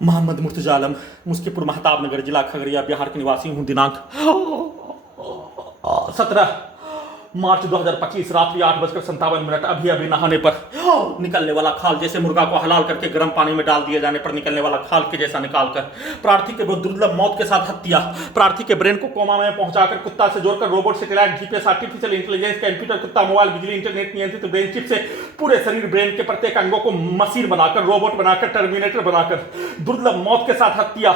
मोहम्मद मुर्तजा आलम, मुस्कीपुर महताब नगर, जिला खगड़िया, बिहार के निवासी हूँ। दिनांक 17 मार्च 2025 रात्रि 8:57। अभी अभी नहाने पर निकलने वाला खाल जैसे मुर्गा को हलाल करके गर्म पानी में डाल दिए जाने पर निकलने वाला खाल के जैसा निकालकर प्रार्थी के बहुत दुर्लभ मौत के साथ हत्या। प्रार्थी के ब्रेन को कोमा में पहुंचाकर कुत्ता से जोड़कर robot, satellite, GPS, artificial intelligence, computer, कुत्ता, मोबाइल, बिजली, इंटरनेट नियंत्रित ब्रेन चिप से पूरे शरीर, ब्रेन के प्रत्येक अंगों को मशीन बनाकर, रोबोट बनाकर, टर्मिनेटर बनाकर दुर्लभ मौत के साथ हत्या।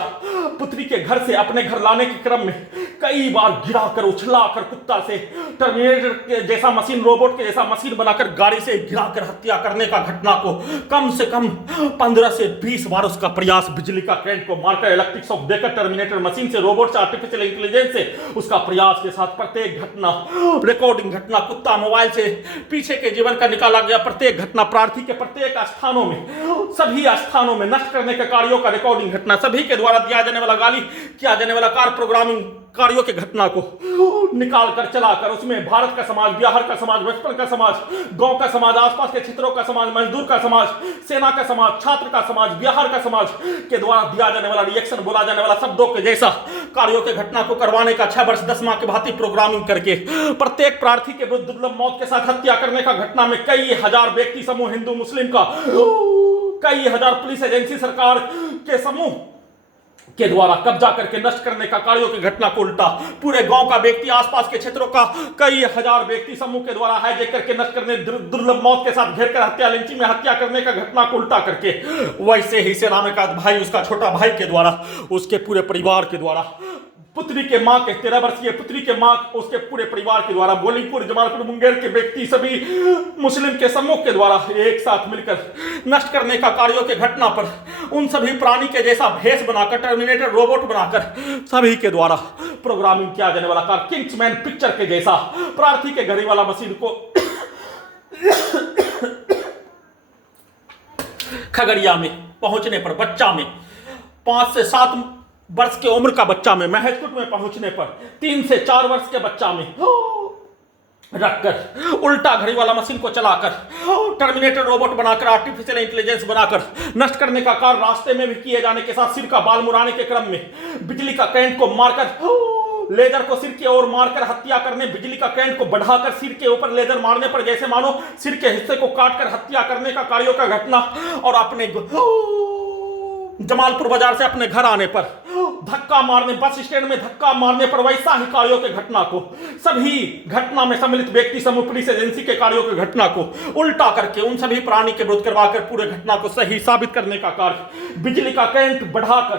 पुत्री के घर से अपने घर लाने के क्रम में कई बार गिराकर, उछलाकर, कुत्ता से टर्मिनेटर के जैसा मशीन, रोबोट के जैसा मशीन बनाकर गाड़ी से गिराकर हत्या करने का घटना को कम से कम 15 से 20 बार उसका प्रयास, बिजली का करंट को मारकर, इलेक्ट्रिक शॉक देकर, टर्मिनेटर मशीन से, रोबोट से, आर्टिफिशियल इंटेलिजेंस से उसका प्रयास के साथ प्रत्येक घटना, रिकॉर्डिंग घटना, कुत्ता, मोबाइल से पीछे के जीवन का निकाला गया प्रत्येक घटना, प्रार्थी के प्रत्येक स्थानों में, सभी स्थानों में नष्ट करने के कार्यों का रिकॉर्डिंग घटना, सभी के द्वारा दिया जाने वाला गाली, किया जाने वाला कार प्रोग्रामिंग कार्यों के घटना को निकाल कर, चलाकर उसमें भारत का समाज, बिहार का समाज, बचपन का समाज, गांव का समाज, आसपास के क्षेत्रों का समाज, मजदूर का समाज, सेना का समाज, छात्र का समाज, बिहार का समाज के द्वारा दिया जाने वाला रिएक्शन, बोला जाने वाला शब्दों के जैसा कार्यों के घटना को करवाने का 6 वर्ष 10 माह की भांति प्रोग्रामिंग करके प्रत्येक प्रार्थी के विरुद्ध दुर्लभ मौत के साथ हत्या करने का घटना में कई हजार व्यक्ति समूह, हिंदू मुस्लिम का कई हजार पुलिस एजेंसी, सरकार के समूह के द्वारा कब्जा करके नष्ट करने का कार्यों की घटना को उल्टा पूरे गांव का व्यक्ति, आसपास के क्षेत्रों का कई हजार व्यक्ति समूह के द्वारा हाईजैक करके नष्ट करने, दुर्लभ मौत के साथ घेर कर हत्या, लिंचिंग में हत्या करने का घटना को उल्टा करके वैसे ही सेना में का भाई, उसका छोटा भाई के द्वारा, उसके पूरे परिवार के द्वारा, पुत्री के मां के 13 वर्षीय पुत्री के मां, उसके पूरे परिवार के द्वारा, बोलीपुर, जमालपुर, मुंगेर के व्यक्ति, सभी मुस्लिम के समूह के द्वारा एक साथ मिलकर नष्ट करने का कार्यों के घटना पर उन सभी प्राणी के जैसा भेष बनाकर, टर्मिनेटर रोबोट बनाकर सभी के द्वारा प्रोग्रामिंग किया जाने वाला कार, किंग्समैन पिक्चर के जैसा प्रार्थी के घड़ी वाला मशीन को खगड़िया में पहुंचने पर बच्चा में 5 से 7 वर्ष के उम्र का बच्चा में, महजकुट में पहुंचने पर 3 से 4 वर्ष के बच्चा में रखकर, उल्टा घड़ी वाला मशीन को चलाकर, टर्मिनेटर रोबोट बनाकर, आर्टिफिशियल इंटेलिजेंस बनाकर नष्ट करने का कार्य रास्ते में भी किए जाने के साथ सिर का बाल मुड़ाने के क्रम में बिजली का करंट को मारकर, लेजर को सिर की ओर मारकर हत्या करने, बिजली का करंट को बढ़ाकर सिर के ऊपर लेजर मारने पर जैसे मानो सिर के हिस्से को काटकर हत्या करने का कार्यों का घटना, और अपने जमालपुर बाजार से अपने घर आने पर धक्का मारने, बस स्टैंड में धक्का मारने पर वैसा ही कार्यों के घटना को, सभी घटना में सम्मिलित व्यक्ति समूह, पुलिस एजेंसी के कार्यों की घटना को उल्टा करके उन सभी प्राणी के विरुद्ध करवाकर पूरे घटना को सही साबित करने का कार्य, बिजली का करंट बढ़ाकर,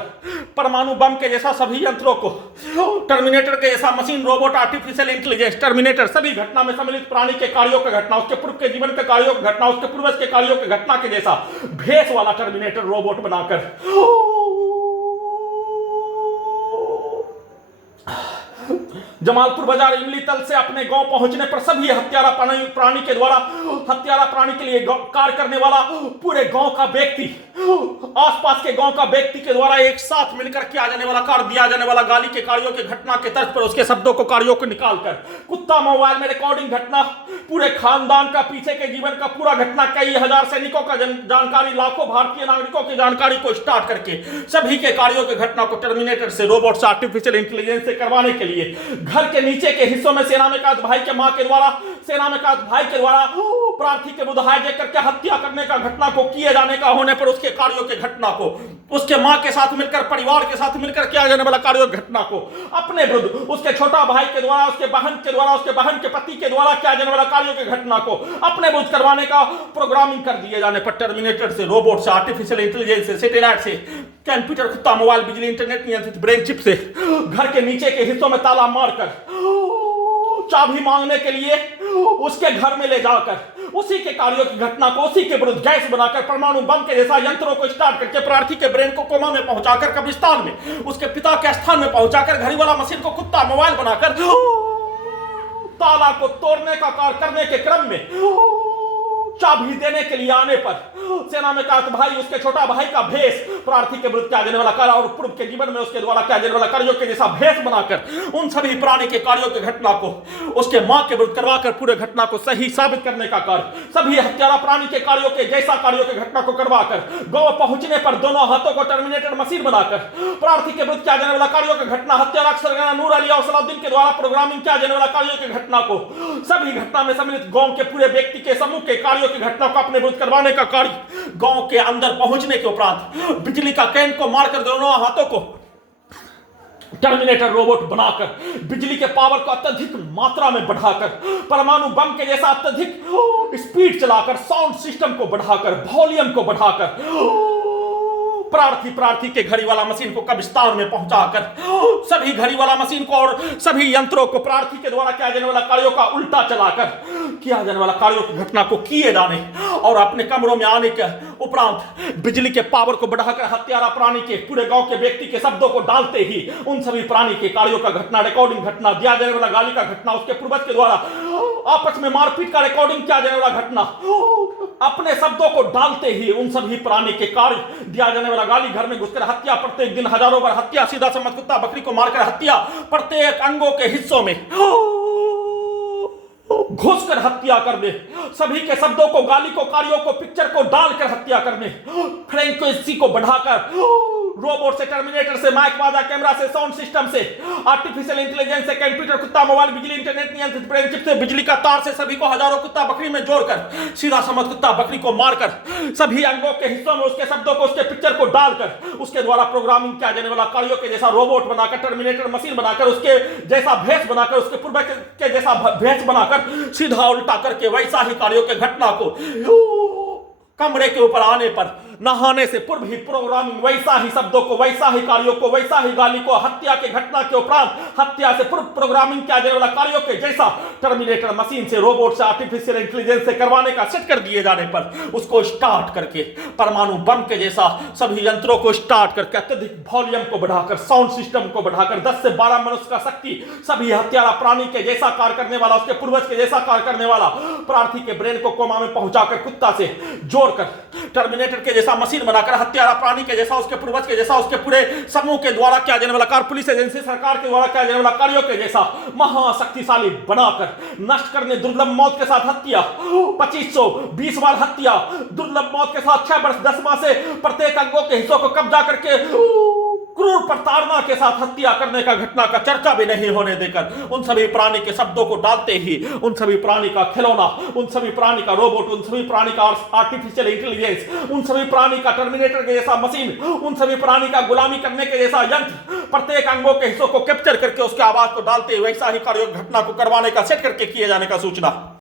परमाणु बम के जैसा सभी यंत्रों को, टर्मिनेटर के जैसा machine, robot, artificial intelligence, terminator, सभी घटना में सम्मिलित प्राणी के कार्यों की घटना, उसके पूर्व के जीवन के कार्यों की घटना, उसके पूर्वज के कार्यों की घटना के जैसा भेष वाला टर्मिनेटर रोबोट बनाकर जमालपुर बाजार इमली तल से अपने गांव पहुंचने पर सभी हत्यारा प्राणी के द्वारा, हत्यारा प्राणी के लिए कार्य करने वाला पूरे गांव का व्यक्ति, आसपास के गांव का व्यक्ति के द्वारा एक साथ मिलकर किया जाने वाला कार्य, दिया जाने वाला गाली के कार्यों के घटना के तर्ज पर उसके शब्दों को, कार्यों को निकालकर कुत्ता, मोबाइल में रिकॉर्डिंग घटना, पूरे खानदान का, पीछे के जीवन का पूरा घटना, कई हजार सैनिकों का जानकारी, लाखों भारतीय नागरिकों की जानकारी को स्टार्ट करके सभी के कार्यों की घटना को टर्मिनेटर से, रोबोट से, आर्टिफिशियल इंटेलिजेंस से करवाने के लिए घर के नीचे के हिस्सों में सेना में का भाई के मां के द्वारा, सेना में का भाई के द्वारा प्रार्थी के विरुद्ध हाईजैक करके हत्या करने का घटना को किए जाने का होने पर उसके कार्यों के घटना को, उसके मां के साथ मिलकर, परिवार के साथ मिलकर किया जाने वाला कार्यों की घटना को अपने विरुद्ध, उसके छोटा भाई के द्वारा, उसके बहन के द्वारा, उसके बहन के पति के द्वारा किया जाने वाला कार्यों की घटना को अपने विरुद्ध करवाने का प्रोग्रामिंग कर दिए जाने पर टर्मिनेटर से, रोबोट से, आर्टिफिशियल इंटेलिजेंस से, सैटेलाइट से, कंप्यूटर, कुत्ता, मोबाइल, बिजली, इंटरनेट नियंत्रित ब्रेन चिप से घर के नीचे के हिस्सों में ताला मारकर चाबी मांगने के लिए उसके घर में ले जाकर उसी के कार्यों की घटना को, उसी के विरुद्ध गैस बनाकर, परमाणु बम के जैसा यंत्रों को स्टार्ट करके प्रार्थी के ब्रेन को कोमा में पहुंचाकर, कब्रिस्तान में उसके पिता के स्थान में पहुंचाकर, घड़ी वाला मशीन को कुत्ता, मोबाइल बनाकर ताला को तोड़ने का कार्य करने के क्रम में चाबी देने के लिए आने पर सेना में कार्त भाई उसके छोटा भाई का भेष प्रार्थी के विरुद्ध किया जाने वाला कार्य और पूर्व के जीवन में उसके द्वारा किया जाने वाला कार्यों के जैसा भेष बनाकर उन सभी प्राणी के कार्यों की घटना को उसके मां के विरुद्ध करवाकर पूरे घटना को सही साबित करने का कार्य, सभी हत्यारा प्राणी के कार्यों के जैसा कार्यों की घटना को करवाकर गौ पहुंचने पर दोनों हाथों को टर्मिनेटर मशीन बनाकर प्रार्थी के विरुद्ध किया जाने वाला कार्यों की घटना, हत्यारा सरगना नूर अली और सलाउद्दीन के द्वारा प्रोग्रामिंग किया जाने वाला कार्यों की घटना को, सभी घटना में सम्मिलित गांव के पूरे व्यक्ति के समूह के कार्यों की घटना को अपने विरुद्ध करवाने का कार्य, गांव के अंदर पहुंचने के उपरांत बिजली का कैन को मारकर दोनों हाथों को टर्मिनेटर रोबोट बनाकर बिजली के पावर को अत्यधिक मात्रा में बढ़ाकर परमाणु बम के जैसा अत्यधिक स्पीड चलाकर साउंड सिस्टम को बढ़ाकर वॉल्यूम को बढ़ाकर प्रार्थी के घड़ी वाला मशीन को कब्रिस्तान में पहुंचाकर सभी घड़ी वाला मशीन को और सभी यंत्रों को प्रार्थी के द्वारा किया जाने वाला कार्यों का उल्टा चलाकर किया जाने वाला कार्यों की घटना को किए जाने और अपने कमरों में आने के उपरांत बिजली के पावर को बढ़ाकर हत्यारा प्राणी के पूरे गांव के व्यक्ति के शब्दों को डालते ही उन सभी प्राणी के कार्यों का घटना, रिकॉर्डिंग घटना, दिया जाने वाला गाली का घटना, उसके पूर्वज के द्वारा आपस में मारपीट का रिकॉर्डिंग किया जाने वाला घटना, अपने शब्दों को डालते ही उन सभी प्राणी के कार्य, दिया जाने वाला गाली, घर में घुसकर हत्या, प्रत्येक दिन हजारों बार हत्या, सीधा समझ कुत्ता बकरी को मारकर हत्या, प्रत्येक अंगों के हिस्सों में घुसकर हत्या करने, सभी के शब्दों को, गाली को, कार्यों को, पिक्चर को डालकर हत्या करने, फ्रीक्वेंसी को बढ़ाकर रोबोट से, टर्मिनेटर से, माइक, वाजा, कैमरा से, साउंड सिस्टम से, आर्टिफिशियल इंटेलिजेंस से, कंप्यूटर, कुत्ता, मोबाइल, बिजली, इंटरनेट नियंत्रित ब्रेन चिप से, बिजली का तार से सभी को हजारों कुत्ता बकरी में जोड़कर सीधा समझ कुत्ता बकरी को मारकर सभी अंगों के हिस्सों में उसके शब्दों को, उसके पिक्चर को डालकर उसके द्वारा प्रोग्रामिंग किया जाने वाला कार्यों के जैसा रोबोट बनाकर, टर्मिनेटर मशीन बनाकर, उसके जैसा भेष बनाकर, उसके पूर्व के जैसा भेष बनाकर सीधा उल्टा करके वैसा ही कार्यों के घटना को कमरे के ऊपर आने पर नहाने से पूर्व ही प्रोग्रामिंग, वैसा ही शब्दों को, वैसा ही कार्यों को, वैसा ही गाली को, हत्या के घटना के उपरांत हत्या से पूर्व प्रोग्रामिंग किया जाने वाला कार्यों के जैसा टर्मिनेटर मशीन से, रोबोट से, आर्टिफिशियल इंटेलिजेंस से करवाने का सेट कर दिए जाने पर उसको स्टार्ट करके परमाणु बम के जैसा सभी यंत्रों को स्टार्ट करके अत्यधिक वॉल्यूम को बढ़ाकर, साउंड सिस्टम को बढ़ाकर 10 से 12 मनुष्य का शक्ति, सभी हत्यारा प्राणी के जैसा कार्य करने वाला, उसके पूर्वज के जैसा कार्य करने वाला प्रार्थी के ब्रेन को कोमा में पहुंचाकर कुत्ता से जोड़कर टर्मिनेटर के जैसा मशीन बनाकर हत्यारा प्राणी के जैसा, उसके पूर्वज के जैसा, उसके पूरे समूह के द्वारा किया जाने वाला कार्य, पुलिस एजेंसी, सरकार के द्वारा किया जाने वाला कार्यों के जैसा महाशक्तिशाली बनाकर नष्ट करने, दुर्लभ मौत के साथ हत्या, 2520 बार हत्या, दुर्लभ मौत के साथ 6 वर्ष 10 माह से प्रत्येक अंगों के हिस्सों को कब्जा करके क्रूर प्रताड़ना के साथ हत्या करने का घटना का चर्चा भी नहीं होने देकर उन सभी प्राणी के शब्दों को डालते ही उन सभी प्राणी का खिलौना, उन सभी प्राणी का रोबोट, उन सभी प्राणी का आर्टिफिशियल इंटेलिजेंस, उन सभी प्राणी का टर्मिनेटर के जैसा मशीन, उन सभी प्राणी का गुलामी करने के जैसा यंत्र प्रत्येक अंगों के हिस्सों को कैप्चर करके उसके आवाज को डालते वैसा ही कार्य घटना को करवाने का सेट करके किए जाने का सूचना।